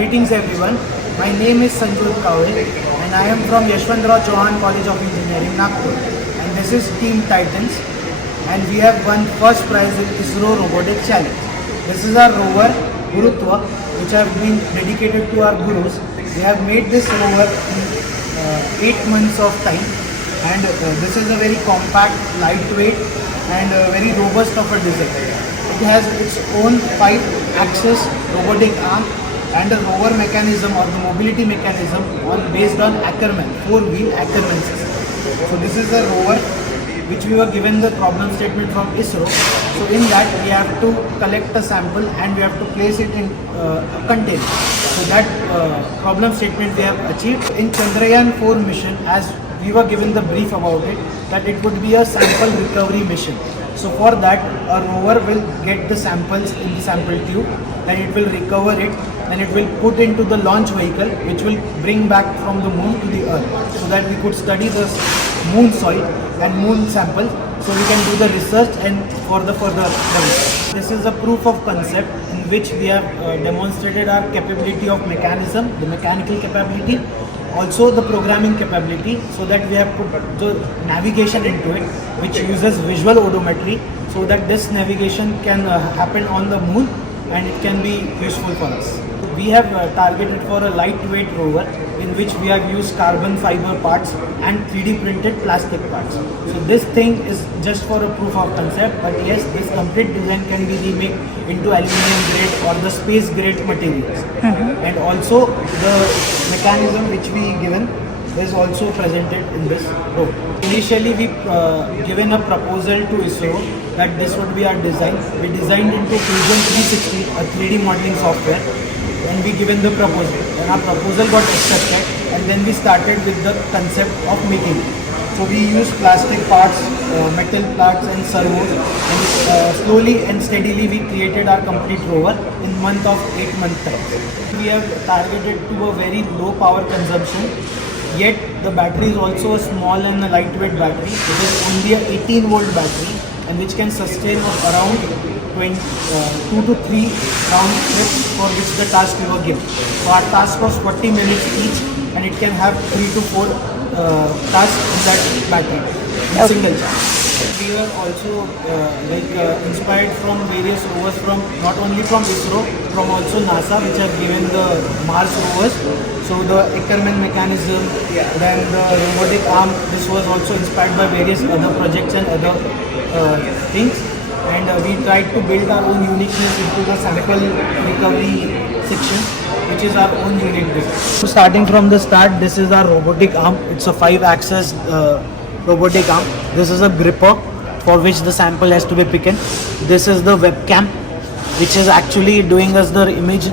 Greetings everyone. My name is Sanjot Kaur and I am from Yashwantrao Chauhan College of Engineering, Nagpur. And this is Team Titans and we have won first prize in ISRO Robotic Challenge. This is our rover Gurutva which have been dedicated to our gurus. We have made this rover in 8 months of time and this is a very compact, lightweight and very robust of a design. It has its own 5-axis robotic arm and a rover mechanism or the mobility mechanism based on Ackermann, 4-wheel Ackermann system. So this is a rover which we were given the problem statement from ISRO. So in that we have to collect a sample and we have to place it in a container. So that problem statement we have achieved. In Chandrayaan 4 mission, as we were given the brief about it, that it would be a sample recovery mission. So for that, a rover will get the samples in the sample tube and it will recover it and it will put into the launch vehicle which will bring back from the moon to the earth so that we could study the moon soil and moon samples so we can do the research and for the further development. This is a proof of concept in which we have demonstrated our capability of mechanism, the mechanical capability, also the programming capability, so that we have put the navigation into it which uses visual odometry so that this navigation can happen on the moon and it can be useful for us. We have targeted for a lightweight rover in which we have used carbon fiber parts and 3D printed plastic parts. So this thing is just for a proof of concept, but yes, this complete design can be remade into aluminum grade or the space grade materials. And also the mechanism which we given is also presented in this rover. Initially we given a proposal to ISRO that this would be our design. We designed into Fusion 360, a 3D modeling software, and we given the proposal. And our proposal got accepted and then we started with the concept of making it. So we used plastic parts, metal parts and servos, and slowly and steadily we created our complete rover in month of 8 months time. We have targeted to a very low power consumption, yet the battery is also a small and a lightweight battery. It is only a 18 volt battery and which can sustain around 2 to 3 round trips for which the task we were given. So our task was 40 minutes each and it can have 3 to 4 tasks in that battery in single charge. We were also inspired from various rovers from not only from ISRO, from also NASA which have given the Mars rovers. So the Ackermann mechanism, then the robotic arm, this was also inspired by various other projects and other things. And we tried to build our own uniqueness into the sample recovery section, which is our own unique design. So starting from the start, this is our robotic arm. It's a 5-axis robotic arm. This is a gripper for which the sample has to be picked. This is the webcam, which is actually doing us the image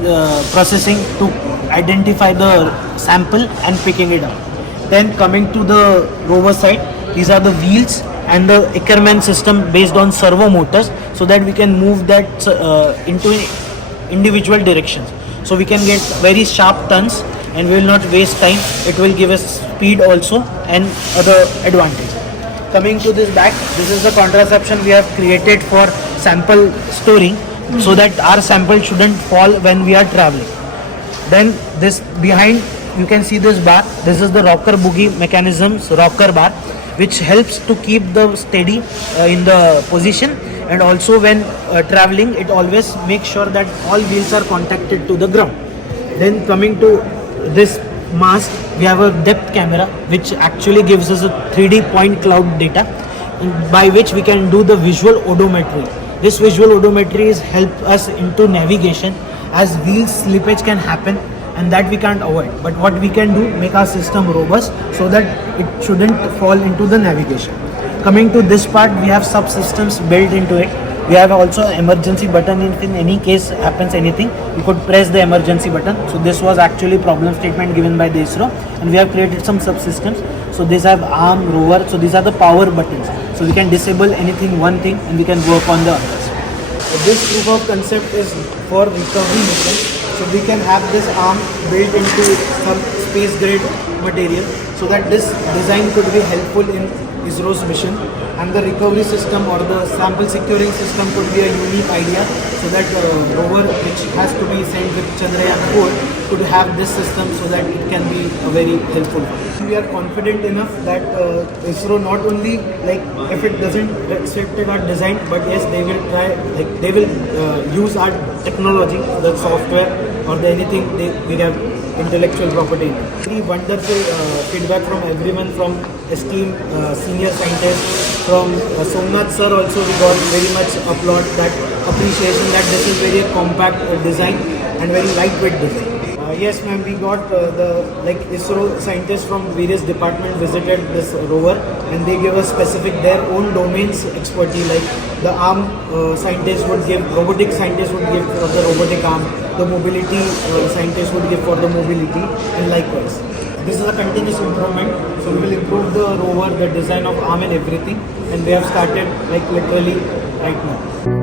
processing to identify the sample and picking it up. Then coming to the rover side, these are the wheels and the Ackermann system based on servo motors so that we can move that into individual directions. So we can get very sharp turns and we will not waste time. It will give us speed also and other advantages. Coming to this back, this is the contraception we have created for sample storing so that our sample shouldn't fall when we are traveling. Then this behind you can see this bar. This is the rocker boogie mechanism's rocker bar, which helps to keep the steady in the position, and also when traveling it always makes sure that all wheels are contacted to the ground. Then coming to this mask, we have a depth camera which actually gives us a 3D point cloud data by which we can do the visual odometry. This visual odometry is help us into navigation as wheel slippage can happen and that we can't avoid. But what we can do, make our system robust so that it shouldn't fall into the navigation. Coming to this part, we have subsystems built into it. We have also emergency button. If in any case happens anything, we could press the emergency button. So this was actually problem statement given by the ISRO, and we have created some subsystems. So these have arm, rover. So these are the power buttons. So we can disable anything, one thing, and we can work on the others. So this proof of concept is for recovery mission. So we can have this arm built into some space grade material so that this design could be helpful in ISRO's mission and the recovery system or the sample securing system could be a unique idea, so that rover which has to be sent with Chandrayaan 4 could have this system so that it can be very helpful. We are confident enough that ISRO not only, like, if it doesn't accept our design, but yes, they will try, like they will use our technology, the software or the anything we have intellectual property. Very wonderful feedback from everyone, from esteemed senior scientists, from Somnath sir also we got very much applaud, that appreciation that this is very compact design and very lightweight design. Yes ma'am, we got ISRO scientists from various departments visited this rover, and they give us specific their own domains expertise, like the arm scientists would give, robotic scientists would give for the robotic arm, the mobility scientists would give for the mobility, and likewise. This is a continuous improvement, so we will improve the rover, the design of arm and everything, and we have started like literally right now.